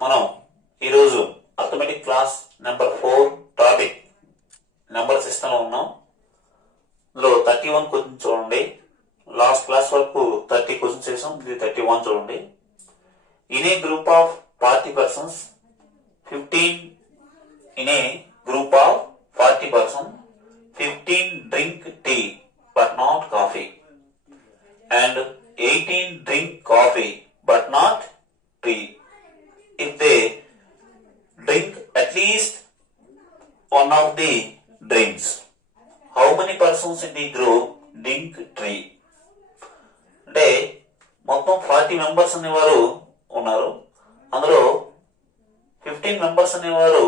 మనం ఈరోజు arithmetic class number 4 topic number system లో ఉన్నాం. ఇందులో 31 క్వశ్చన్ చూడండి. లాస్ట్ క్లాస్ వరకు 30 క్వశ్చన్స్ చేసాం. ఇది 31 చూడండి. In a group of 40 persons, 15 in a group of 40 persons, 15 drink tea but not coffee, and 18 drink coffee but not tea. If they drink at least one of the drinks, how many persons in the group drink tea? అంటే మొత్తం 40 members అనేవారు ఉన్నారు. అందులో 15 members అనేవారు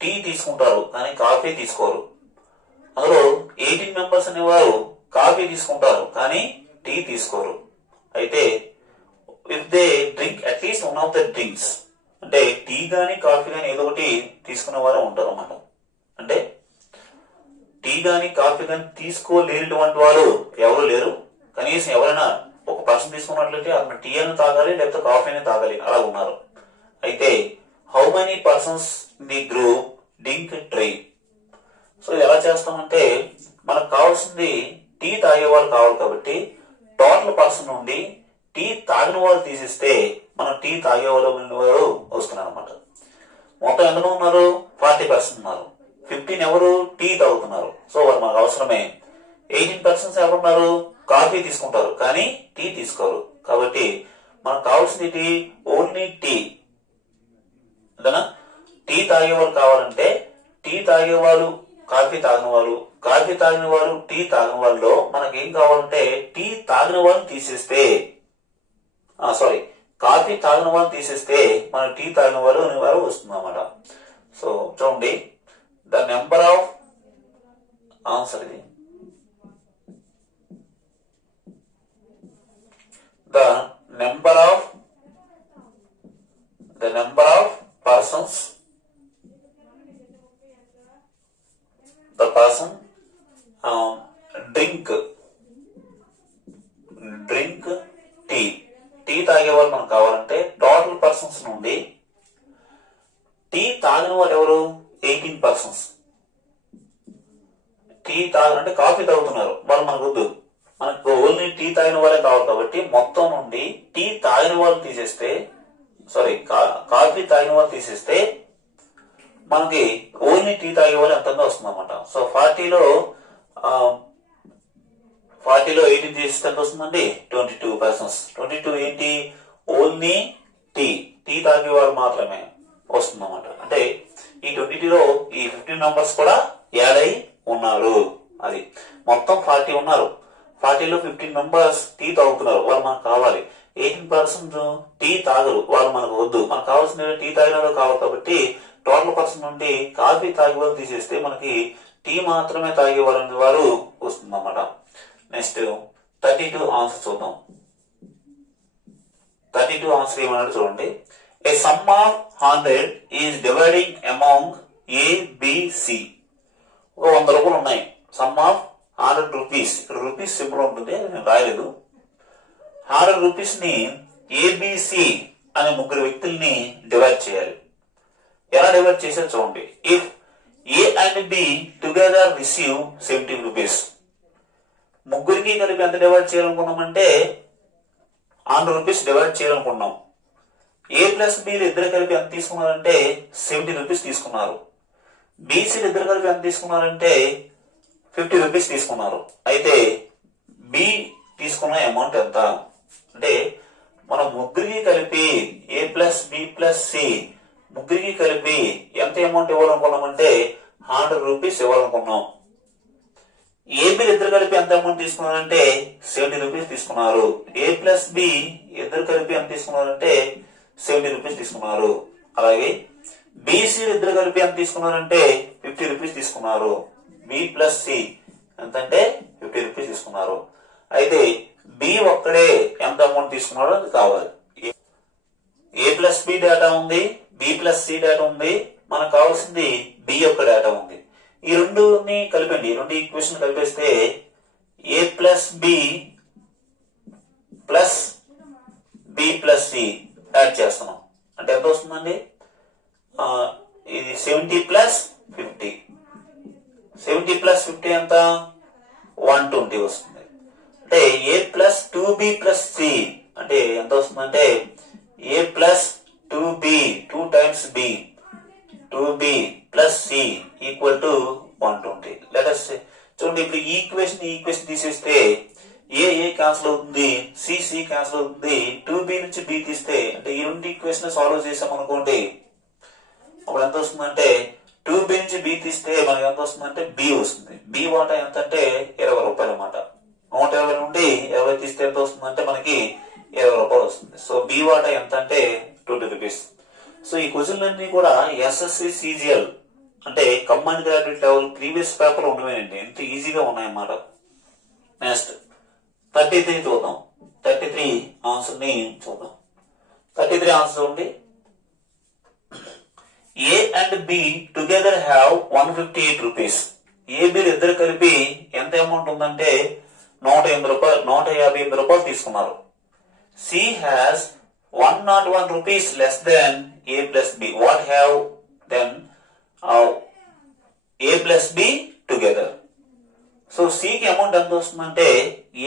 tea తీసుకుంటారు కానీ coffee తీసుకోరు. అందులో 18 మెంబర్స్ అనేవారు కాఫీ తీసుకుంటారు కానీ టీ తీసుకోరు. అయితే if they drink at least one of the drinks, అంటే టీ గానీ కాఫీ గానీ ఏదో ఒకటి తీసుకునేవారు ఉంటారు అన్నమాట. అంటే టీ గానీ కాఫీ గానీ తీసుకోలేనటువంటి వాళ్ళు ఎవరు లేరు. కనీసం ఎవరైనా ఒక పర్సన్ తీసుకున్నట్లయితే అతను టీ అని తాగాలి, లేకపోతే కాఫీ అని తాగాలి, అలా ఉన్నారు. అయితే how many persons in the group drink tea? So ఎలా చేస్తామంటే మనకు కావాల్సింది టీ తాగేవాళ్ళు కావాలి కాబట్టి టోటల్ పర్సన్ నుండి టీ తాగిన వాళ్ళు తీసిస్తే మనం టీ తాగేవాళ్ళు వారు వస్తున్నారు అనమాట. మొత్తం ఎంతలో ఉన్నారు? 40% ఉన్నారు. 15 ఎవరు టీ తాగుతున్నారు. సో వాళ్ళు మనకు అవసరమే. 18% ఎవరున్నారు? కాఫీ తీసుకుంటారు కానీ టీ తీసుకోరు. కాబట్టి మనకు కావాల్సింది టీ ఓన్లీ టీ. అంతేనా? టీ తాగేవాళ్ళు కావాలంటే టీ తాగేవాళ్ళు కాఫీ తాగిన వాళ్ళు, కాఫీ తాగిన వాళ్ళు టీ తాగిన వాళ్ళలో మనకి ఏం కావాలంటే టీ తాగిన వాళ్ళు తీసేస్తే కాఫీ తాగిన వాళ్ళు తీసేస్తే మన టీ తాగిన వాళ్ళు అనేవారు వస్తుంది అన్నమాట. సో చూడండి, ద నెంబర్ ఆఫ్ ఆన్సర్ ఇది. The number of persons, the person drink tea. Tea తాగేవాళ్ళు మనకు కావాలంటే టోటల్ పర్సన్స్ నుండి టీ తాగిన వాళ్ళు ఎవరు? 18 persons. టీ తాగనంటే కాఫీ తాగుతున్నారు వాళ్ళు మనకు వద్దు, మనకు ఓన్లీ టీ తాగిన వాళ్ళే కావాలి కాబట్టి మొత్తం నుండి టీ తాగిన వాళ్ళు తీసేస్తే కాఫీ తాగిన వాళ్ళు తీసేస్తే మనకి ఓన్లీ టీ తాగే వాళ్ళు ఎంతగా వస్తుంది అనమాట. సో 40లో 18 తీసేస్తే ఎంత వస్తుందండి? 22 persons. 22 ఏంటి? ఓన్లీ టీ తాగేవాళ్ళు మాత్రమే వస్తుంది అనమాట. అంటే ఈ 22లో ఈ 15 మెంబర్స్ కూడా యాడ్ అయి ఉన్నారు. అది మొత్తం 40 ఉన్నారు. 40లో 15 మెంబర్స్ టీ తాగుతున్నారు, వాళ్ళు మనకు కావాలి. 18% టీ తాగరు, వాళ్ళు మనకు వద్దు. మనకు కావాల్సిన టీ తాగిన వాళ్ళు కావాలి కాబట్టి టోటల్ పర్సన్ నుండి కాఫీ తాగే వాళ్ళు తీసేస్తే మనకి టీ మాత్రమే తాగే వాళ్ళు వారు వస్తుంది అన్నమాట. నెక్స్ట్ 32 ఆన్సర్ చూద్దాం. 32 ఆన్సర్ ఏమన్నాడు చూడండి. A sum of 100 is dividing among A B C. ఒక 100 రూపాయలు ఉన్నాయి. Sum of 100 rupees. ఇక్కడ రూపీస్ సింపుల్ ఉంటుంది, నేను రాయలేదు. 100 రూపీస్ ని ఏబిసి అనే ముగ్గురు వ్యక్తుల్ని డివైడ్ చేయాలి. ఎలా డివైడ్ చేశారు చూడండి. If A and B together receive 70 rupees. ముగ్గురికి కలిపి ఎంత డివైడ్ చేయాలనుకున్నామంటే 100 రూపీస్ డివైడ్ చేయాలనుకున్నాం. ఏ ప్లస్ బిలు ఇద్దరు కలిపి ఎంత తీసుకున్నారంటే 70 రూపీస్ తీసుకున్నారు. బీసీలు ఇద్దరు కలిపి ఎంత తీసుకున్నారంటే 50 రూపీస్ తీసుకున్నారు. అయితే బి తీసుకున్న అమౌంట్ ఎంత అంటే మనం ముగ్గురికి కలిపి ఏ ప్లస్ బి ప్లస్ సి ముగ్గురికి కలిపి ఎంత అమౌంట్ ఇవ్వాలనుకున్నామంటే 100 రూపీస్ ఇవ్వాలనుకున్నాం. ఏబి ఇద్దరు కలిపి ఎంత అమౌంట్ తీసుకున్నారంటే 70 రూపీస్ తీసుకున్నారు. ఏ ప్లస్ బి ఇద్దరు కలిపి ఎంత తీసుకున్నారంటే 70 రూపీస్ తీసుకున్నారు. అలాగే బీసీ ఇద్దరు కలిపి ఎంత తీసుకున్నారంటే 50 రూపీస్ తీసుకున్నారు. బి ప్లస్ సి ఎంతంటే 50 రూపీస్ తీసుకున్నారు. అయితే బి ఒక్కడే ఎంత అమౌంట్ తీసుకున్నాడో అది కావాలి. ఏ ప్లస్ బి డేటా ఉంది, బి ప్లస్ సి డేటా ఉంది, మనకు కావాల్సింది బి యొక్క డేటా ఉంది. ఈ రెండుని కలిపండి, ఈ రెండు ఈక్వేషన్ కలిపేస్తే A plus B plus B plus C add చేస్తున్నాం. అంటే ఎంత వస్తుందండి? ఇది 70 ప్లస్ 50. 70 ప్లస్ 50 ఎంత? 120 వస్తుంది. అంటే A plus 2b plus C అంటే ఎంత వస్తుందంటే a plus 2b 2 times b 2b plus c equal to 120. Let us చూడండి, ఇప్పుడు ఈ ఈక్వేషన్ తీసేస్తే ఏ క్యాన్సిల్ అవుతుంది, సి క్యాన్సిల్ అవుతుంది. 2b నుంచి b తీస్తే అంటే ఈ రెండు ఈక్వేషన్ సాల్వ్ చేసాం అనుకోండి, అప్పుడు ఎంత వస్తుందంటే 2b నుంచి b తీస్తే మనకి ఎంత వస్తుందంటే b వస్తుంది. b వాటా ఎంత అంటే 20 రూపాయలు అన్నమాట. 120 నుండి 20 తీస్తే ఎంత వస్తుందంటే మనకి 20 రూపాయలు వస్తుంది. సో b వాటా ఎంత అంటే 20 రూపీస్. సో ఈ క్వశ్చన్ అన్ని కూడా ఎస్ఎస్సి సిజిఎల్ అంటే combined graduate level previous paper ఉన్నవేనండి, ఎంత ఈజీగా ఉన్నాయన్నమాట. నెక్స్ట్ 33 చూద్దాం. 33 ఆన్సర్ ని చూద్దాం. 33 ఆన్సర్ చూడండి. A and B together have 158 rupees. A బిల్ ఇద్దరు కలిపి ఎంత అమౌంట్ ఉందంటే 158 రూపాయలు తీసుకున్నారు. C has 101 rupees less than A plus B. What have than A plus B together. So సికి అమౌంట్ ఎంత వస్తుందంటే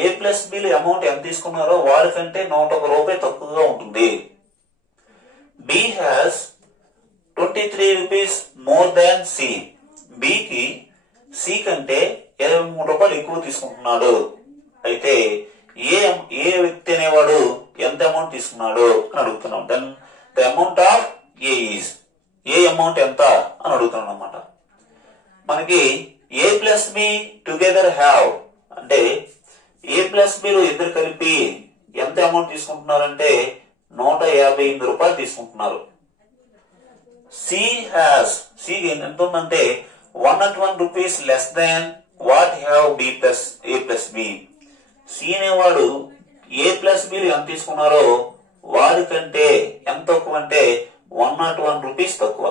ఏ ప్లస్ బిలు అమౌంట్ ఎంత తీసుకున్నారో వాడికంటే 101 రూపాయి తక్కువగా ఉంటుంది. B has 23 rupees more than C. బికి సి కంటే 23 రూపాయలు ఎక్కువ తీసుకుంటున్నాడు. అయితే ఏ వ్యక్తి అనేవాడు ఎంత అమౌంట్ తీసుకున్నాడు అని అడుగుతున్నాం. Then the amount of A is, A amount ఎంత అని అడుగుతున్నాం అన్నమాట. మనకి A plus B together have అంటే ఏ ప్లస్ బిలు ఇద్దరు కలిపి ఎంత అమౌంట్ తీసుకుంటున్నారంటే 158 రూపాయలు తీసుకుంటున్నారు. సి హ్యాస్, సి ఎంత ఉందంటే 101 rupees less than what have B plus A plus B. C అనేవాడు ఏ ప్లస్ బిలు ఎంత తీసుకున్నారో వాడి కంటే ఎంత తక్కువ అంటే 101 రూపీస్ తక్కువ.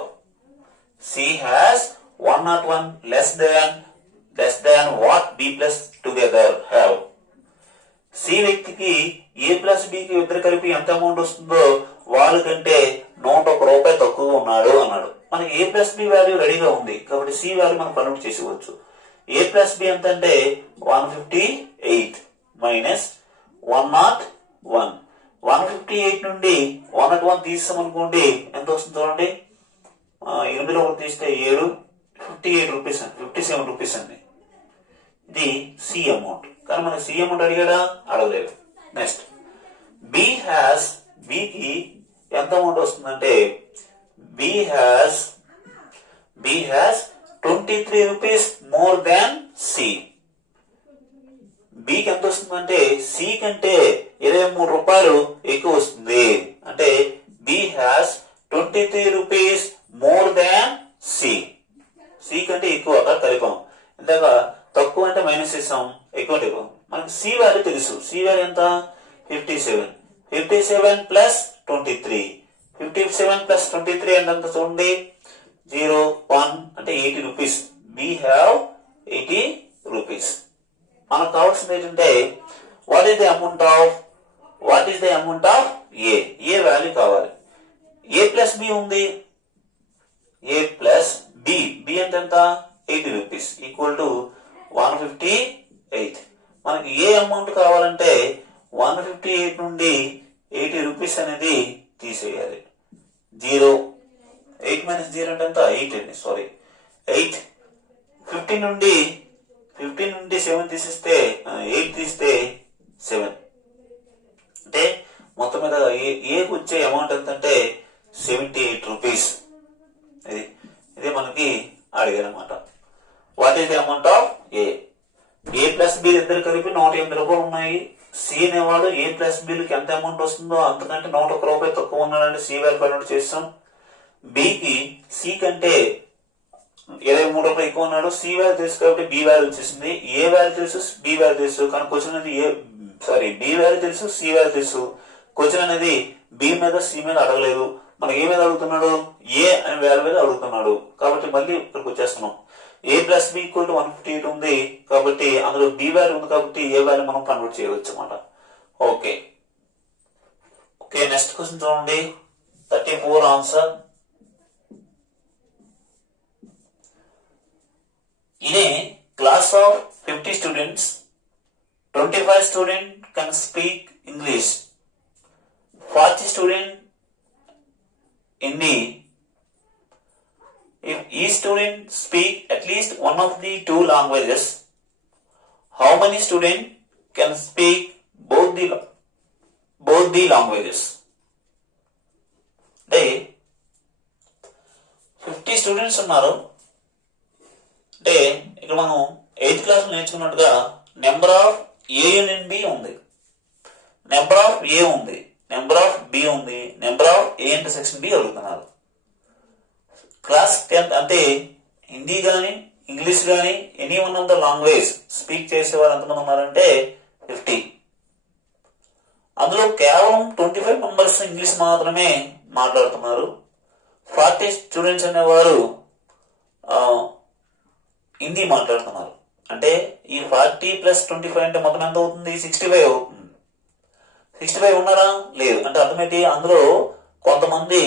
C has 101 less than what b plus together have. C వ్యక్తికి ఏ ప్లస్ బికి ఇద్దరు కలిపి ఎంత అమౌంట్ వస్తుందో వాళ్ళ కంటే 101 రూపాయలు తక్కువగా ఉన్నాడు అన్నాడు. మనకి ఏ ప్లస్ బి వాల్యూ రెడీగా ఉంది కాబట్టి సి వాల్యూ మనం కన్వర్ట్ చేసేవచ్చు. ఏ ప్లస్ బి ఎంత అంటే 158 మైనస్ 101. 158 నుండి 101 తీసాం అనుకోండి ఎంత వస్తుంది చూడండి. 8లో 1 తీస్తే 7, 58 రూపీస్ అండి, 57 రూపీస్ అండి. ఇది సి అమౌంట్. కానీ మనకి సి అమౌంట్ అడిగాడా? అడగలేదు. నెక్స్ట్ బి హ్యాస్, బికి ఎంత అమౌంట్ వస్తుందంటే B has 23 rupees more than C. బికి ఎంత వస్తుందంటే సి కంటే 23 రూపాయలు ఎక్కువ వస్తుంది. అంటే B has 23 rupees more than C. C కంటే ఎక్కువ కలిపాం. ఇందాక తక్కువ అంటే మైనస్ ఇస్తాం, ఎక్కువ అంటే ఎక్కువ. మనకి సి వాల్యూ తెలుసు. సి వాల్యూ ఎంత? 57. 57 ప్లస్ 23. 57 ప్లస్ 23 అంటే ఎంత చూడండి. 0, 1 అంటే 80 రూపీస్. We have 80 rupees. మనకు కావాల్సింది ఏంటంటే what is the amount of A value కావాలి. ఏ ప్లస్ బి ఉంది. ఏ ప్లస్ బి అంటే ఎంత? 80 రూపీస్ ఈక్వల్ టు 158. మనకి ఏ అమౌంట్ కావాలంటే 158 నుండి 80 రూపీస్ అనేది తీసేయాలి. 0, 8 మైనస్ 0 అంటే ఎంత? 8 అండి, సారీ 8. 15 నుండి 7 తీసేస్తే 8 తీస్తే 7. అంటే మొత్తం మీద ఏకి వచ్చే అమౌంట్ ఎంత అంటే 78 రూపీస్. ఇది మనకి అడిగారు అనమాట. What is the amount of A plus B ఇద్దరు కలిపి 108 రూపాయలు ఉన్నాయి. సి అనేవాడు ఏ ప్లస్ బిల్కి ఎంత అమౌంట్ వస్తుందో అంతకంటే 101 రూపాయలు తక్కువ ఉన్నాడంటే సి వాల్యూ కన్వర్ట్ చేస్తాం. బికి సి కంటే 23 రూపాయలు ఎక్కువ ఉన్నాడు. సి వాల్యూ తెలుసు కాబట్టి బి వాల్యూ వచ్చేసింది. ఏ వాల్యూ తెలుసు, బి వాల్యూ తెలుసు. కానీ క్వశ్చన్ అనేది బి వాల్యూ తెలుసు, సి వాల్యూ తెలుసు. క్వశ్చన్ అనేది బి మీద సి మీద అడగలేదు. మనకి ఏ మీద అడుగుతున్నాడు? ఏ అనే వాల్యూ మీద అడుగుతున్నాడు. కాబట్టి మళ్ళీ ఇక్కడికి వచ్చేస్తున్నాం. ఏ ప్లస్ బి ఈక్వల్ టు 158 ఉంది కాబట్టి అందులో బి వాల్యూ ఉంది కాబట్టి ఏ వాల్యూ మనం కన్వర్ట్ చేయవచ్చు అన్నమాట. ఓకే, నెక్స్ట్ క్వశ్చన్ చూడండి. 34 answer. In a class of 50 students, 25 students can speak English, 40 students Hindi. If each student speak at least one of the two languages, how many students can speak both the languages? అంటే 50 students ఉన్నారు. అంటే ఇక్కడ మనం 8th class నేర్చుకున్నట్టుగా number of A union B ఉంది, number of A ఉంది, number of B ఉంది, number of A intersection B అడుగుతున్నారు. క్లాస్ 10th అంటే హిందీ కానీ ఇంగ్లీష్ కానీ any one of the language speak చేసేవారు ఎంతమంది ఉన్నారంటే 50. అందులో కేవలం 25 మెంబర్స్ ఇంగ్లీష్ మాత్రమే మాట్లాడుతున్నారు. 40 స్టూడెంట్స్ అనేవారు హిందీ మాట్లాడుతున్నారు. అంటే ఈ 40 + 25 అంటే మొత్తం ఎంత అవుతుంది? 65 అవుతుంది. 65 ఉన్నారా? లేదు. అంటే అర్థమేంటి? అందులో కొంతమంది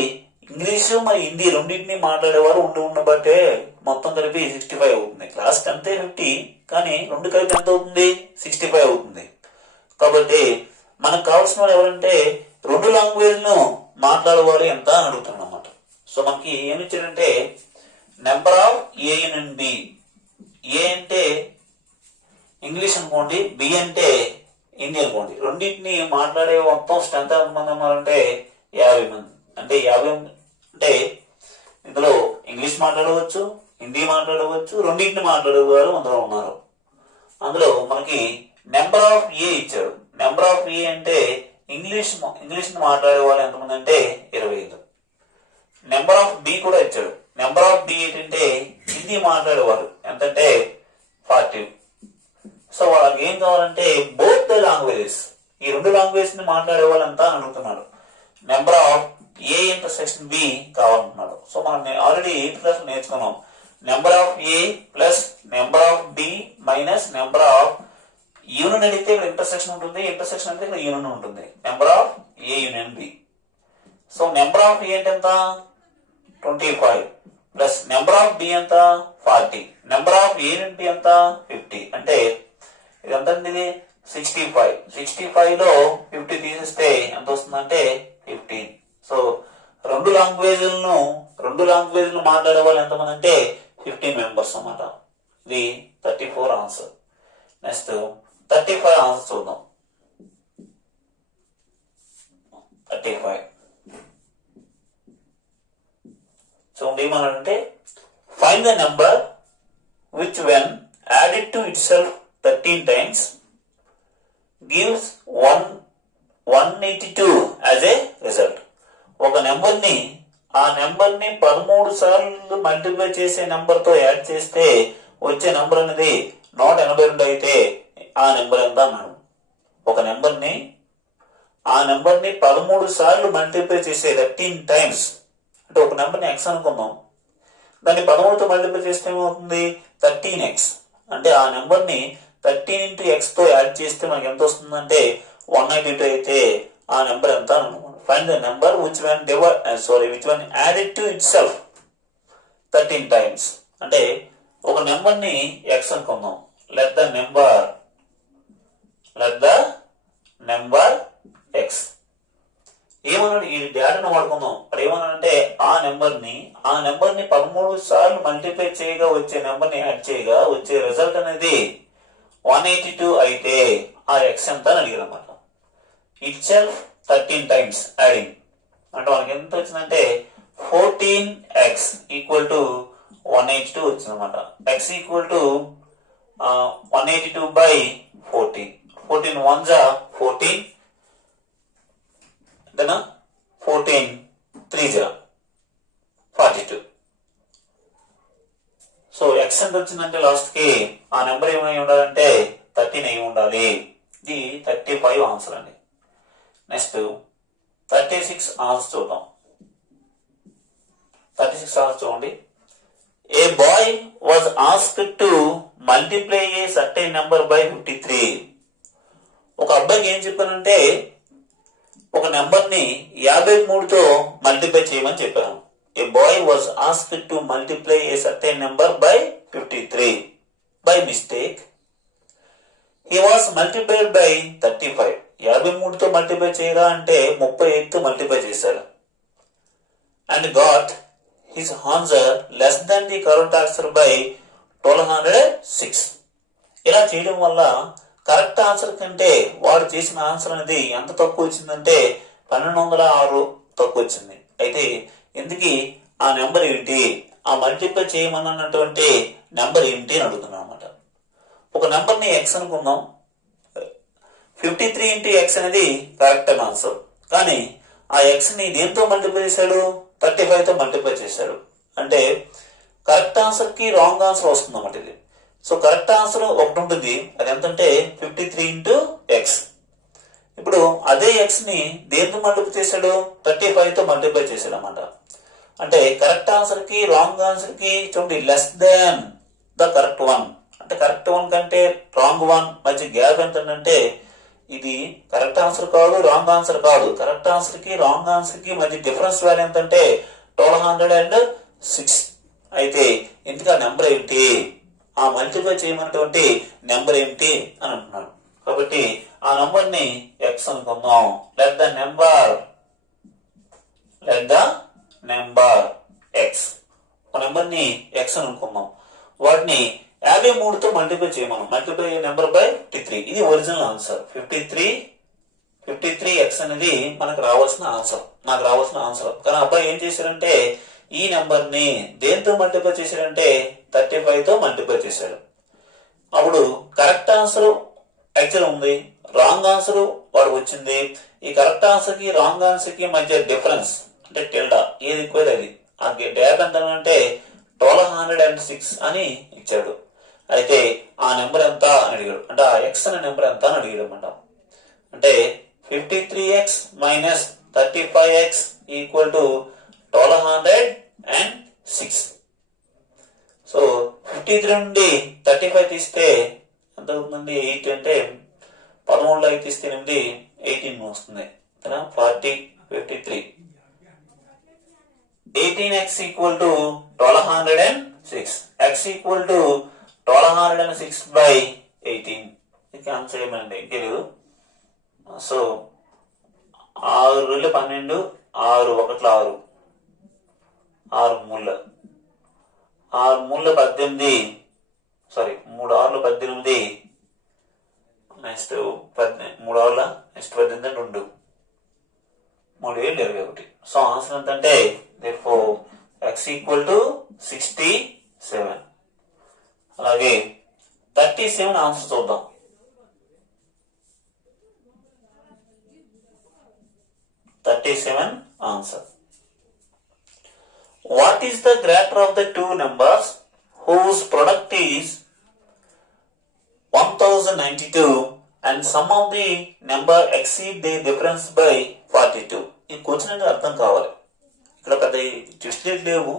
ఇంగ్లీషు మరి హిందీ రెండింటినీ మాట్లాడేవారు ఉండబట్టే మొత్తం కలిపి 65 అవుతుంది. క్లాస్ 10th 50 కానీ రెండు కలిపి ఎంత అవుతుంది? 65 అవుతుంది. కాబట్టి మనకు కావాల్సిన వాళ్ళు ఎవరంటే రెండు లాంగ్వేజ్ను మాట్లాడేవారు ఎంత అని అడుగుతున్నాం అన్నమాట. సో మనకి ఏమి ఇచ్చాడంటే number of A union B. A అంటే ఇంగ్లీష్ అనుకోండి, బి అంటే హిందీ అనుకోండి. రెండింటిని మాట్లాడే మొత్తం స్ట్రెంత్ ఎంతమంది ఉన్నారంటే 50 మంది. అంటే 50 అంటే ఇందులో ఇంగ్లీష్ మాట్లాడవచ్చు, హిందీ మాట్లాడవచ్చు, రెండింటిని మాట్లాడేవారు అందులో ఉన్నారు. అందులో మనకి నెంబర్ ఆఫ్ ఏ ఇచ్చాడు. నెంబర్ ఆఫ్ ఏ అంటే ఇంగ్లీష్ మాట్లాడే వాళ్ళు ఎంతమంది అంటే 25. నెంబర్ ఆఫ్ బి కూడా ఇచ్చాడు. నెంబర్ ఆఫ్ బి ఏంటంటే హిందీ మాట్లాడేవారు ఎంతంటే 40. సో వాళ్ళకి ఏం కావాలంటే బోత్ ద లాంగ్వేజెస్, ఈ రెండు లాంగ్వేజ్ ని మాట్లాడే వాళ్ళు ఎంత అని అడుగుతున్నాడు. Number of A intersection B కావాలంటున్నాడు. సో మనం ఆల్రెడీ 8th క్లాస్ నేర్చుకున్నాం. Number of A plus number of B minus number of union అడిగితే ఇక్కడ ఇంటర్సెక్షన్ ఉంటుంది, ఇంటర్సెక్షన్ అంటే ఇక్కడ యూనియన్ ఉంటుంది. Number of A union B. So number of A అంటే ఎంత? 25 ప్లస్ నెంబర్ ఆఫ్ బి ఎంత? 40. Number of A union B ఎంత? 50. అంటే ఇది ఎంత అండి? ఇది 65. 65 లో 50 తీసేస్తే ఎంత వస్తుందంటే 15. సో రెండు లాంగ్వేజ్లను మాట్లాడే వాళ్ళు ఎంతమంది అంటే 15 మెంబర్స్ అన్నమాట. ఇది 34 ఆన్సర్. నెక్స్ట్ 35 ఆన్సర్ చూద్దాం. 35 చూడండి ఏమన్నాడంటే find the number which when added to it self 13 times gives 182 as a result. ఒక నెంబర్ని ఆ నెంబర్ని 13 సార్లు మల్టిప్లై చేసే నెంబర్తో యాడ్ చేస్తే వచ్చే నెంబర్ అనేది 182 అయితే ఆ నెంబర్ ఎంత అన్నాడు. ఒక నెంబర్ని ఆ నెంబర్ని 13 సార్లు మల్టిప్లై చేసే 13 times అంటే ఒక నెంబర్ని ఎక్స్ అనుకుందాం, దాన్ని 13తో మల్టిప్లై చేస్తే ఏమవుతుంది? 13x. అంటే ఆ నెంబర్ని 13 into x తో యాడ్ చేస్తే మనకి ఎంత వస్తుందంటే 192 అయితే ఆ నెంబర్ ఎంత అనుకోండి. Find the number which one added to it self 13 times. అంటే ఒక నెంబర్ని x అనుకుందాం. Let the number x. ఏమన్నాడు? ఈ డేటాను వాడుకుందాం. అక్కడ ఏమన్నాడంటే ఆ నెంబర్ని 13 సార్లు మల్టిప్లై చేయగా వచ్చే నెంబర్ని యాడ్ చేయగా వచ్చే రిజల్ట్ అనేది 182 అయితే ఆ ఎక్స్ ఎంత అని అడిగారు అనమాట. ఇట్ సెల్ఫ్ 13 times యాడింగ్ అంటే మనకి ఎంత వచ్చిందంటే 14x ఈక్వల్ టు 182 వచ్చింది అనమాట. X equal to 182 by 14. 14 1s are 14, then 14 3s are 42. So X ఎంత వచ్చిందంటే లాస్ట్ కి ఆ నెంబర్ ఏమై ఉండాలంటే 13 అయి ఉండాలి. ఇది 35 ఆన్సర్ అండి. నెక్స్ట్ 36 ఆన్సర్ చూద్దాం. 36 ఆన్సర్ చూడండి. A boy was asked to multiply a certain number by 53. ఒక అబ్బాయికి ఏం చెప్పానంటే ఒక నెంబర్ ని 53తో మల్టిప్లై చేయమని చెప్పాను. A boy was asked to multiply a certain number by 53. By mistake he was multiplied by 35. 53తో మల్టిప్లై చేయరా అంటే 35తో మల్టిప్లై చేశాడు. And got his answer less than the correct answer by 1206. ఇలా చేయడం వల్ల కరెక్ట్ ఆన్సర్ కంటే వాడు చేసిన ఆన్సర్ అనేది ఎంత తక్కువ వచ్చిందంటే 1206 తక్కువ వచ్చింది. అయితే ఎందుకు ఆ నెంబర్ ఏంటి, ఆ మల్టిప్లై చేయమన్నటువంటి నెంబర్ ఏంటి అని అడుగుతున్నాం అనమాట. ఒక నెంబర్ ని ఎక్స్ అనుకుందాం. 53 ఇంటూ ఎక్స్ అనేది కరెక్ట్ ఆన్సర్. కానీ ఆ ఎక్స్ ని దేంతో మల్టిప్లై చేశాడు, 35తో మల్టిప్లై చేశాడు. అంటే కరెక్ట్ ఆన్సర్ కి రాంగ్ ఆన్సర్ వస్తుంది అన్నమాట ఇది. సో కరెక్ట్ ఆన్సర్ ఒకటి ఉంటుంది, అది ఎంతంటే 53 ఇంటూ ఎక్స్. ఇప్పుడు అదే ఎక్స్ ని దేంతో మల్టిప్లై చేశాడు, 35తో మల్టిప్లై చేశాడు అన్నమాట. అంటే కరెక్ట్ ఆన్సర్ కి రాంగ్ ఆన్సర్ కి చూడండి less than the correct one. అంటే కరెక్ట్ వన్ కంటే రాంగ్ వన్ మధ్య గ్యాప్ ఎంతంటే ఇది కరెక్ట్ ఆన్సర్ కాదు, రాంగ్ ఆన్సర్ కాదు. కరెక్ట్ ఆన్సర్ కి రాంగ్ ఆన్సర్ కి మధ్య డిఫరెన్స్ వాల్యూ ఎంతంటే 1206. అయితే ఇందుకు ఆ నెంబర్ ఏంటి, ఆ మల్టిప్లై చేయమన్నటువంటి నెంబర్ ఏంటి అని అంటున్నాడు. కాబట్టి ఆ నెంబర్ ని ఎక్స్ అనుకుందాం. Let the number x. ఒక నెంబర్ ని ఎక్స్ అనుకుందాం. వాటిని 53తో మల్టిప్లై చేయమను. Multiply number by 53. ఇది ఒరిజినల్ ఆన్సర్. 53 ఎక్స్ అనేది మనకు రావాల్సిన ఆన్సర్, నాకు రావాల్సిన ఆన్సర్. కానీ అబ్బాయి ఏం చేశాడంటే ఈ నెంబర్ ని దేంతో మల్టిప్లై చేశాడంటే 35తో మల్టిప్లై చేశాడు. అప్పుడు కరెక్ట్ ఆన్సర్ యాక్చువల్ ఉంది, రాంగ్ ఆన్సర్ వాడు వచ్చింది. ఈ కరెక్ట్ ఆన్సర్ కి రాంగ్ ఆన్సర్ కి మధ్య డిఫరెన్స్ అంటే టిల్డా ఏది ఎక్కువ అది ఆ గ్యాప్ ఎంత అంటే 1206 అని ఇచ్చాడు. అయితే ఆ నెంబర్ ఎంత అని అడిగాడు. అంటే ఆ ఎక్స్ అనే నెంబర్ ఎంత అని అడిగాడు అనమాట. అంటే 53x minus 35x equal to 1206. So 53 నుండి 35 తీస్తే ఎంత అవుతుందండి, 8 అంటే 13లో 5 తీస్తే 8 18 వస్తుంది. 40 53. 18x equal to 1206. x equal to 1206 by 18. Answer ఏమండి తెలియదు. So 6 2 12, 6 1 6, 6 3 18, sorry 3 6 18, next 3 6 next 18 2, 3 7 21. So answer ఎంతంటే therefore x ఈక్వల్ టు 67. అలాగే 37 ఆన్సర్ చూద్దాం. 37 answer. What is the greater of the two numbers whose product is 1092 and sum of the number exceed the difference by 42? ఈ question అంటే అర్థం కావాలి. ఇక్కడ పెద్ద twist లేవు,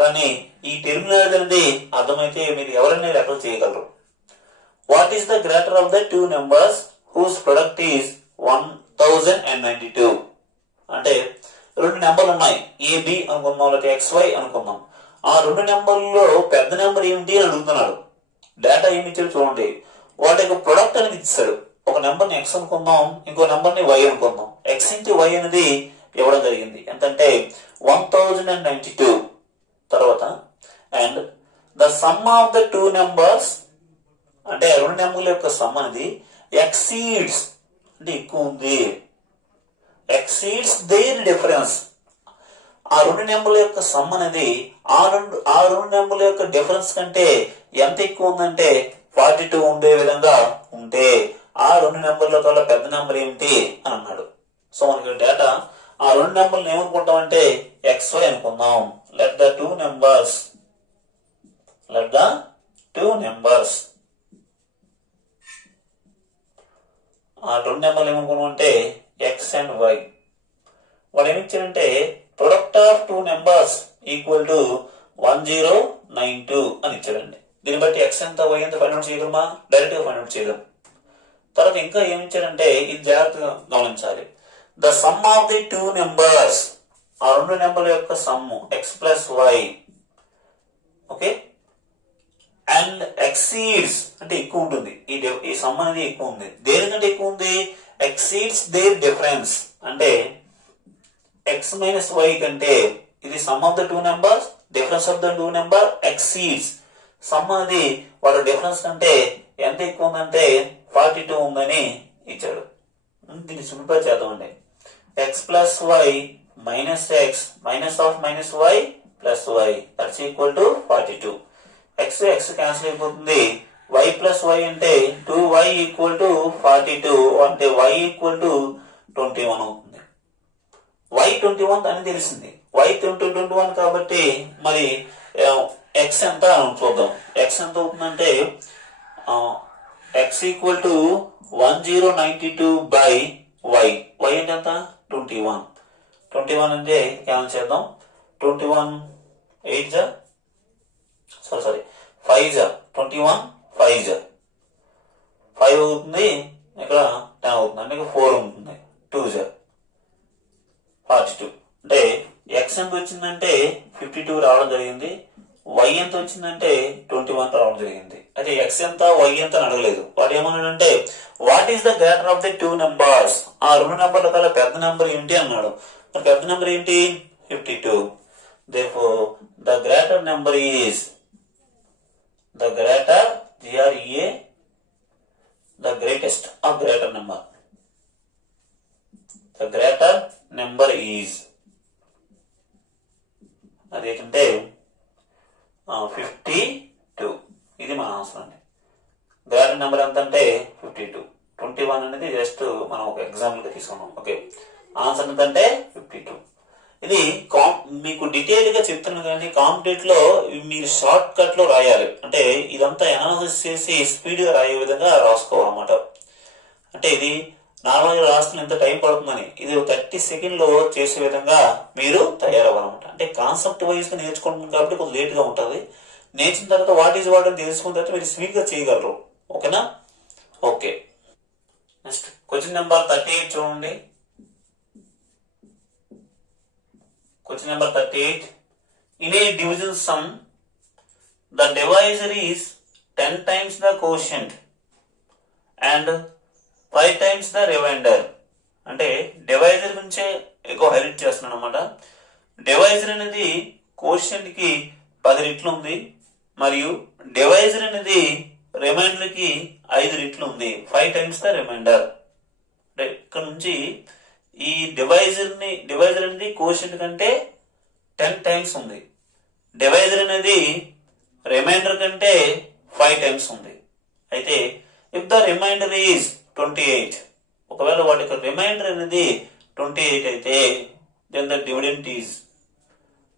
కానీ ఈ టెర్మినాలజీ అనేది అర్థమైతే మీరు ఎవరైనా రెఫర్ చేయగలరు. What is the greater of the two numbers whose product is 1092? అంటే రెండు నెంబర్లు ఉన్నాయి, ఏబి అనుకుందాం లేకపోతే XY అనుకుందాం. ఆ రెండు నెంబర్లలో పెద్ద నెంబర్ ఏమిటి అని అడుగుతున్నాడు. డేటా ఏమి ఇచ్చాడు చూడండి. వాటి యొక్క ప్రొడక్ట్ అనేది ఇచ్చాడు. ఒక నెంబర్ని X అనుకుందాం, ఇంకో నెంబర్ని Y అనుకుందాం. X ఇంటూ Y అనేది ఇవ్వడం జరిగింది. ఎంతంటే 1092. తర్వాత and the sum of the two numbers, అంటే రెండు నెంబర్ల యొక్క సమ్ అనేది ఎక్సీడ్స్ అంటే ఎక్కువ ఉంది, ఎక్సీడ్స్ దేర్ డిఫరెన్స్. ఆ రెండు నెంబర్ల యొక్క సమ్ అనేది ఆ రెండు నెంబర్ల యొక్క డిఫరెన్స్ కంటే ఎంత ఎక్కువ ఉందంటే 42 ఉండే విధంగా ఉంటే ఆ రెండు నెంబర్ల కల్లా పెద్ద నెంబర్ ఏమిటి అని అన్నాడు. సో మనకి డేటా ఆ రెండు నెంబర్లు ఏమనుకుంటాం అంటే XY అనుకుందాం. లెట్ ద టూ నెంబర్స్ ఆ రెండు నెంబర్లు ఏమనుకున్నాం అంటే X అండ్ Y. వాడు ఏమిచ్చాడంటే product of two numbers equal to 1092 అని ఇచ్చాడండి. దీన్ని బట్టి X ఎంత Y ఎంత ఫైండ్ అవుట్ చేయగలమా? డైరెక్ట్ గా ఫైండ్ అవుట్ చేయగలం. తర్వాత ఇంకా ఏమిచ్చాడంటే ఇది జాగ్రత్తగా గమనించాలి. The sum of the two numbers, ఆ రెండు నెంబర్ల యొక్క sum x plus y, okay, and exceeds అంటే ఎక్కువ ఉంటుంది, ఈ సమ్ అనేది ఎక్కువ ఉంది. దేనికంటే ఎక్కువ ఉంది? ఎక్సీడ్స్ దేర్ డిఫరెన్స్, అంటే ఎక్స్ మైనస్ వై కంటే ఇది some of the two numbers, difference of the two number exceeds, some అనేది వాటి డిఫరెన్స్ కంటే ఎంత ఎక్కువ ఉందంటే 42 ఉందని ఇచ్చాడు. దీన్ని సింప్లిఫై చేద్దామండి. X plus y minus x minus of minus y plus y that's equal to 42. X x cancel అయిపోతుంది. వై ప్లస్ వై అంటే 2y ఈక్వల్ టు 42, అంటే y ఈక్వల్ టు 21 అవుతుంది. y 21 అని తెలిసింది. y 21 కాబట్టి మరి ఎక్స్ ఎంత చూద్దాం. ఎక్స్ ఎంత అవుతుందంటే x equal to 1092 by y. Y అంటే ఎంత? 21. 21 అంటే క్యాన్సిల్ చేద్దాం. 21 8 జా సారీ 5 జా 21 5 జా 5 అవుతుంది, ఇక్కడ 10 అవుతుంది, అంటే 4 ఉంటుంది. 2 జా 42. అంటే ఎక్స్ ఎంత వచ్చిందంటే 52 రావడం జరిగింది. వై ఎంత వచ్చిందంటే 21 రావడం జరిగింది. అయితే ఎక్స్ ఎంత వై ఎంత అని అడగలేదు. వాడు ఏమన్నాడంటే what is the greater of the two numbers, ఆ రెండు నెంబర్ల కల్లా పెద్ద నెంబర్ ఏంటి అన్నాడు. మరి పెద్ద నెంబర్ ఏంటి? 52. therefore the greater number is the greater GREA the greatest of greater number. The greater number is అదేంటంటే 52. ఇది మన ఆన్సర్ అండి. గ్రేటర్ నెంబర్ ఎంత అంటే 52. 21 అనేది జస్ట్ మనం ఒక ఎగ్జాంపుల్ గా తీసుకున్నాం. ఓకే, ఆన్సర్ ఎంత అంటే 52. ఇది మీకు డీటెయిల్ గా చెప్తున్నాను కానీ కాంపిటేటివ్ లో మీరు షార్ట్ కట్ లో రాయాలి. అంటే ఇదంతా అనాలిసిస్ చేసి స్పీడ్ గా రాయే విధంగా రాసుకోవాలన్నమాట. అంటే ఇది నార్మల్ గా రాస్తున్న ఎంత టైం పడుతుందని, ఇది 30 సెకండ్ లో చేసే విధంగా మీరు తయారవ్వాలన్నమాట. అంటే కాన్సెప్ట్ వైజ్ గా నేర్చుకుంటున్నాం కాబట్టి కొంచెం లేట్ గా ఉంటుంది. నేర్చిన తర్వాత వాట్ ఈజ్ వాట్ అని తెలుసుకున్న తర్వాత మీరు స్పీడ్ గా చేయగలరు. ఓకేనా? ఓకే, నెక్స్ట్ క్వశ్చన్ నెంబర్ 38 చూడండి. Question number 38. In a division sum, the divisor is 10 times the quotient and 5 times the remainder. అంటే డివైజర్ గురించే ఎక్కువ హైలైట్ చేస్తున్నాను అనమాట. డివైజర్ అనేది కోషెంట్ కి 10 రెట్లు ఉంది, మరియు డివైజర్ అనేది రిమైండర్ కి 5 రెట్లు ఉంది. 5 times the remainder. అంటే ఇక్కడ నుంచి ఈ డివైజర్ అనేది కోషెంట్ కంటే 10 times ఉంది. డివైజర్ అనేది రిమైండర్ కంటే 5 times ఉంది. అయితే ఇఫ్ ద రిమైండర్ ఈజ్ 28, ఒకవేళ వాటి యొక్క రిమైండర్ అనేది 28 అయితే దెన్ ద డివిడెంట్ ఈజ్,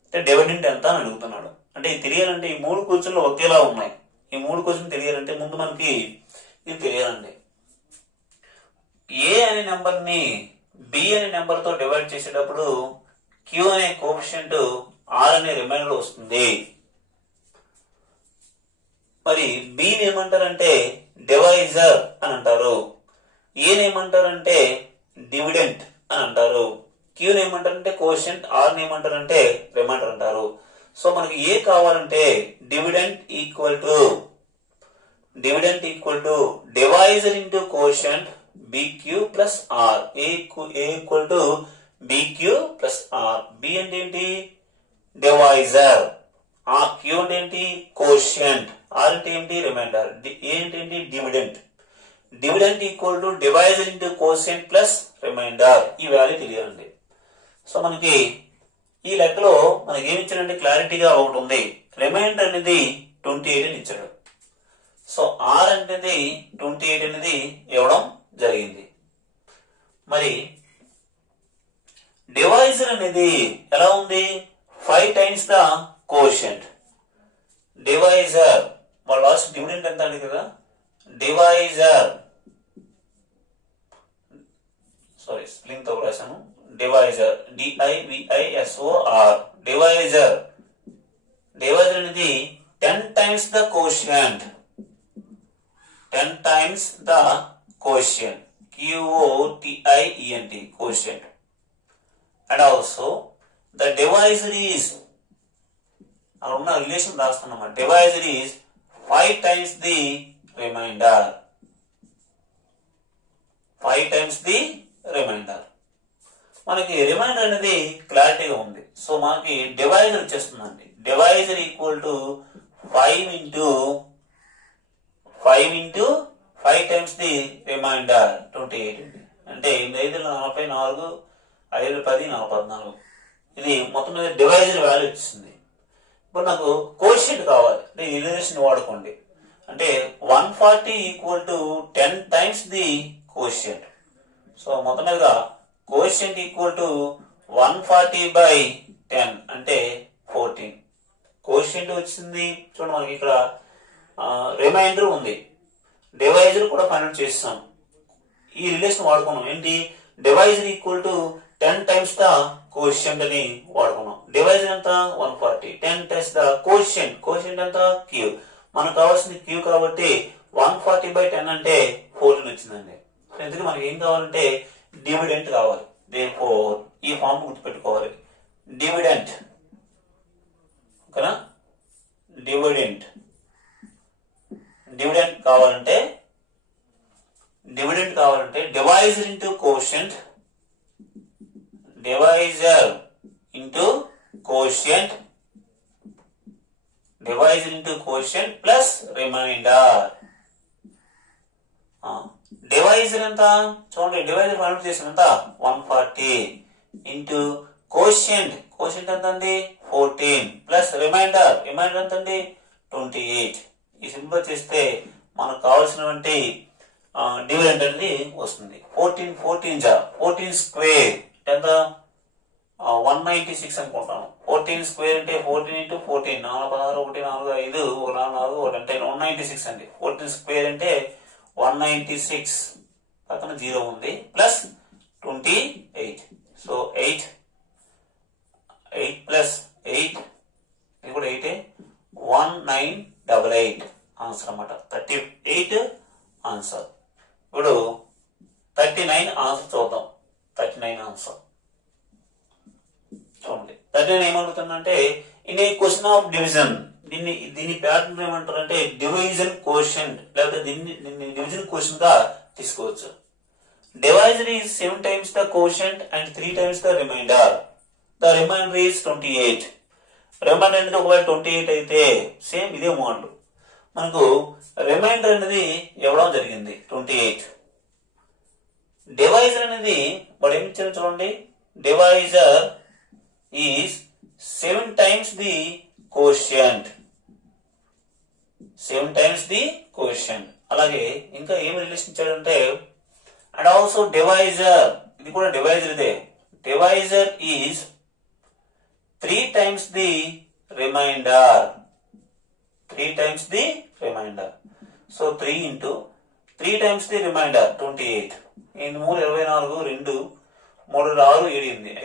అంటే డివిడెంట్ ఎంత అని అడుగుతున్నాడు. అంటే ఇది తెలియాలంటే ఈ 3 క్వశ్చన్లు ఒకేలా ఉన్నాయి. ఈ 3 క్వశ్చన్ తెలియాలంటే ముందు మనకి ఇది తెలియాలండి. ఏ అనే నెంబర్ ని బి అనే నెంబర్ తో డివైడ్ చేసేటప్పుడు క్యూ అనే కోఎఫిషియంట్ ఆర్ అనే రిమైండర్ వస్తుంది. మరి బిని ఏమంటారంటే డివైజర్ అని అంటారు, ఏని ఏమంటారంటే డివిడెంట్ అని అంటారు, క్యూని ఏమంటారంటే కోఎఫిషియంట్, ఆర్ ఏమంటారంటే రిమైండర్ అంటారు. సో మనకి ఏ కావాలంటే dividend equal to divisor into coefficient BQ plus R. A equal to BQ plus R. B అంటే ఏంటి? డివైజర్. Q అంటే ఏంటి? కోషియంట్. R అంటే ఏంటి? రిమైండర్. A అంటే ఏంటి? Dividend. Dividend equal to divisor into quotient plus remainder. ఈ value తెలియాలండి. So మనకి ఈ లెక్కలో మనకి ఏమి ఇచ్చాడంటే క్లారిటీగా ఒకటి ఉంది. రిమైండర్ అనేది 28 అని ఇచ్చాడు. సో R అనేది 28 అనేది ఇవ్వడం జరిగింది. మరి డివైజర్ అనేది ఎలా ఉంది? 5 times ద కోషియంట్. డివైజర్ వాళ్ళ లాస్ట్ డివిడెంట్ ఎంత అండి కదా, డివైజర్ సారీ స్ప్లింగ్ తో రాశాను. Divisor DIVISOR. డివైజర్ అనేది 10 times ద కోషియంట్. 10 times ద quotient. QOTIENT quotient. And also the divisor is, అక్కడ ఉన్న రిలేషన్ రాస్తున్నమాట. Divisor is 5 times the remainder, 5 times the remainder. మనకి రిమైండర్ అనేది క్లారిటీగా ఉంది. సో మనకి డివైజర్ వచ్చేస్తుందండి. Divisor equal to 5 into 5 times the remainder 28 అండి. అంటే 8 44, 5 10 14. ఇది మొత్తం మీద డివైజర్ వాల్యూ వచ్చింది. ఇప్పుడు నాకు కోషియంట్ కావాలి అంటే ఈ రిలేషన్ వాడుకోండి. అంటే 140 equal to 10 times the quotient. So మొత్తం మీదుగా కోషియంట్ ఈక్వల్ టు 140/10 అంటే 14. కోషియంట్ వచ్చింది. చూడండి మనకి ఇక్కడ రిమైండర్ ఉంది, డివైజర్ కూడా ఫైండ్ చేస్తాం. ఈ రిలేషన్ వాడుకున్నాం. ఏంటి? Divisor equal to 10 times the quotient అని వాడుకున్నాం. డివైజర్ ఎంత? 140. 10 times ద కోషియంట్. కోషియంట్ ఎంత? క్యూ. మనకు కావాల్సింది క్యూ కాబట్టి 140/10 అంటే 14 వచ్చిందండి. ఎందుకు మనకి ఏం కావాలంటే డివిడెంట్ కావాలి. దేర్ఫోర్ ఈ ఫామ్ గుర్తుపెట్టుకోవాలి. డివిడెంట్, ఓకేనా? డివిడెంట్ కావాలంటే divisor into quotient, divisor into quotient plus remainder. Divisor ఎంత? చూడండి డివైజర్ ఫైండ్ చేసిన ఎంత? 140 ఇంటూ కోషియంట్ ఎంత అండి? 14 ప్లస్ రిమైండర్ ఎంత అండి? 28. ఈ సింపుల్ చేస్తే మనకు కావాల్సినటువంటి డివిడెంట్ అనేది వస్తుంది. 14 స్క్వేర్ ఎంత? 196 అనుకుంటాను. 14 స్క్వేర్ అంటే 14 into 14 4 16 1 4 5 1 4 1 అంటే 196 అండి. 14 స్క్వేర్ అంటే 196, పక్కన 0 ఉంది, ప్లస్ 28. సో 8 ప్లస్ 8 ఇది కూడా 8, 1988 ఆన్సర్ అన్నమాట. 38 ఆన్సర్. ఇప్పుడు 39 ఆన్సర్ చూద్దాం. 39 ఆన్సర్ చూడండి. 39 ఏమడుగుతుందంటే in a question of division, దీని ప్యాటర్న్ ఏమంటారంటే డివిజన్ కోషియంట్, లేకపోతే దీన్ని డివిజన్ క్వశ్చన్ గా తీసుకోవచ్చు. Divisor is 7 times the quotient and 3 times the remainder. The remainder is 28. Remainder అనేది ఒకవేళ 28 అయితే సేమ్ ఇదే మోడల్. మనకు రిమైండర్ అనేది ఇవ్వడం జరిగింది 28. డివైజర్ అనేది వాడు ఏమి ఇచ్చారు చూడండి. Divisor is 7 times the quotient, 7 times the quotient. అలాగే ఇంకా ఏమి రిలేషన్ ఇచ్చాడంటే అండ్ ఆల్సో డివైజర్, ఇది కూడా డివైజర్ ఇదే. Divisor is 3 times the reminder, 3 times the reminder. So 3 into 3 times the remainder 28. 3 24, 2 3 6 7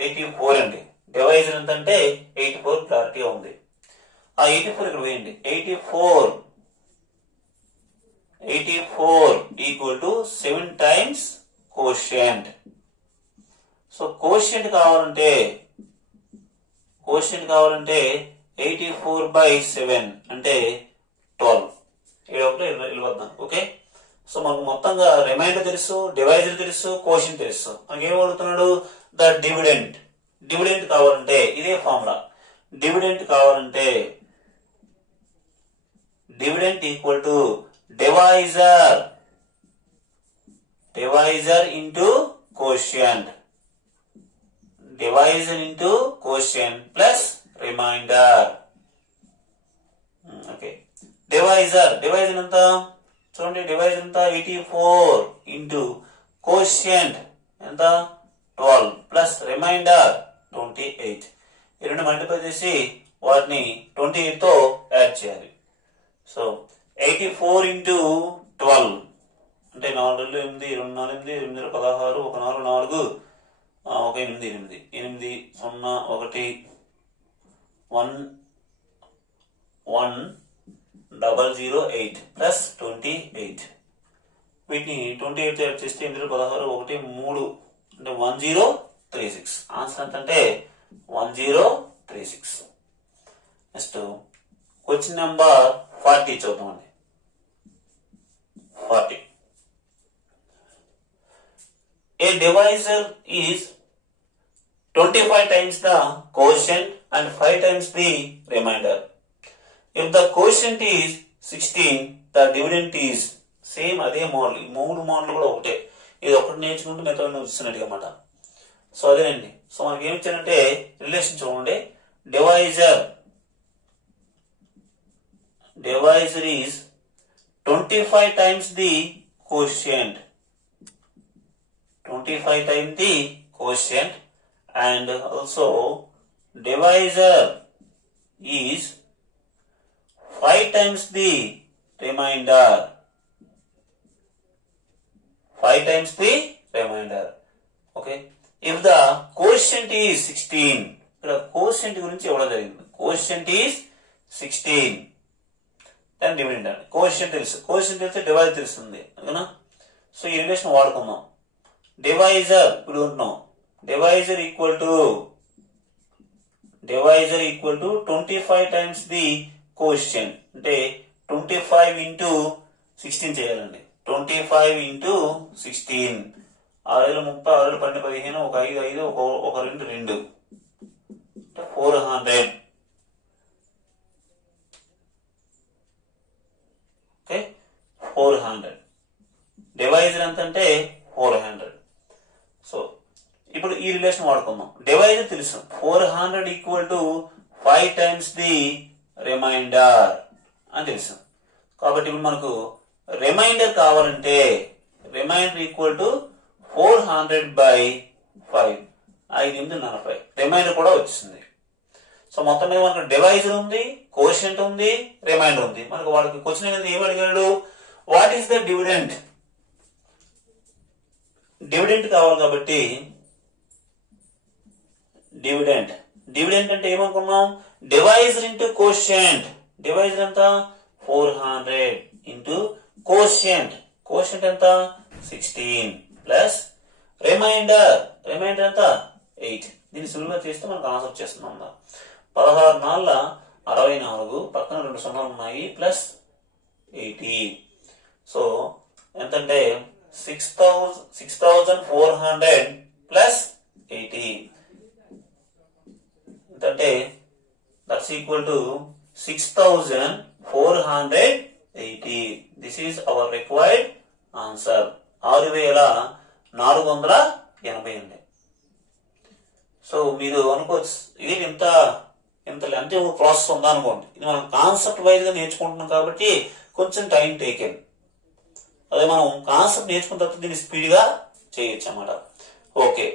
84 అండి. డివైజర్ ఎంత అంటే 84 క్లారిటీగా ఉంది. ఆ 84 ఇక్కడ వేయండి. 84 equal to 7 times quotient. So quotient కావాలంటే 84/7 అంటే 12. వెళ్ళిపోద్దాం. ఓకే. సో మనకు మొత్తంగా రిమైండర్ తెలుసు, డివైజర్ తెలుసు, కోషియంట్ తెలుసు. మనకి ఏం అడుగుతున్నాడు? ద డివిడెంట్ కావాలంటే ఇదే ఫార్ములా. డివిడెంట్ కావాలంటే dividend equal to divisor into quotient, plus remainder. Okay. Divisor ఎంత చూడండి. డివైజర్ ఎంత? 84 ఇంటూ కోషియంట్ ఎంత? 12 ప్లస్ రిమైండర్ 28. ఈ రెండు మల్టిప్లై చేసి వాటిని 28 తో యాడ్ చేయాలి. సో 84 into 12 అంటే 4 8 2 4 8 8 16 1 4 4 1 8 8 0 1 008 ప్లస్ 28. వీటిని 28 తో యాడ్ చేస్తే 8 16 1 3 అంటే 103 1036. ఆన్సర్ ఎంతంటే 1036. నెక్స్ట్ క్వశ్చన్ నెంబర్ 40 చూద్దామండి. 40. A divisor is 25 times the quotient and 5 times the remainder. If the quotient is 16, the dividend is same అదే మోడల్. ఈ 3 మోడల్ కూడా ఒకటే. ఇది ఒకటి నేర్చుకుంటే మిగతా వస్తున్నట్టు అన్నమాట. సో అదేనండి. సో మనకి ఏమి ఇచ్చారంటే రిలేషన్ చూడండి. Divisor is 25 times the quotient. 25 times the quotient, and also divisor is 5 times the remainder. 5 times the remainder. Okay. If the quotient is 16, ఇక్కడ quotient గురించి ఇవ్వడం జరిగింది. Quotient is 16. దాని డివిడెండ్ అండి. కోషియంట్ తెలుసు. కోషియంట్ తెలిస్తే డివైజర్ తెలుస్తుంది. ఓకేనా? సో ఈ రిలేషన్ వాడుకుందాం. డివైజర్ ఇప్పుడు ఉంటున్నాం. Divisor equal to 25 times the quotient. అంటే 25 ఇంటూ 16 చేయాలండి. 25 ఇంటూ 16. 6 30, 6 12, 15, ఒక 5 5, ఒక 2 2, 400. ఓకే, 400. డివైజర్ ఎంత అంటే 400. సో ఇప్పుడు ఈ రిలేషన్ వాడుకుందాం. డివైజర్ తెలుసు. 400 equal to 5 times the remainder అని తెలుసు. కాబట్టి ఇప్పుడు మనకు రిమైండర్ కావాలంటే రిమైండర్ ఈక్వల్ టు 400/5. 5×40. రిమైండర్ కూడా వచ్చింది. సో మొత్తం మీద మనకు డివైజర్ ఉంది, కోషియంట్ ఉంది, రిమైండర్ ఉంది. మనకు వాడికి క్వశ్చన్ అనేది ఏమి అడిగాడు? What is the dividend? Dividend కావాలి కాబట్టి డివిడెంట్ అంటే ఏమనుకున్నాం? Divisor into quotient. డివైజర్ ఎంత? 400 ఇంటూ కోషియంట్. కోషియంట్ ఎంత? 16 ప్లస్ రిమైండర్ ఎంత? 8. దీన్ని సులువుగా చేస్తే మనకు ఆన్సర్ వచ్చేస్తున్నాం. 16 4 64, పక్కన 2 సున్నాలు ఉన్నాయి, ప్లస్ 80. సో ఎంతంటే 6400 ప్లస్ 80 ఎంతంటే that's equal to 6480. This is our required answer. 6480 అండి. సో మీరు అనుకోవచ్చు ఇది ఇంత లెంత్ ప్రాసెస్ ఉందా అనుకోండి. ఇది మనం కాన్సెప్ట్ వైజ్ గా నేర్చుకుంటున్నాం కాబట్టి కొంచెం టైం టేకెన్. అదే మనం కాన్సెప్ట్ నేర్చుకున్న తర్వాత దీన్ని స్పీడ్ గా చేయొచ్చు అన్నమాట. ఓకే.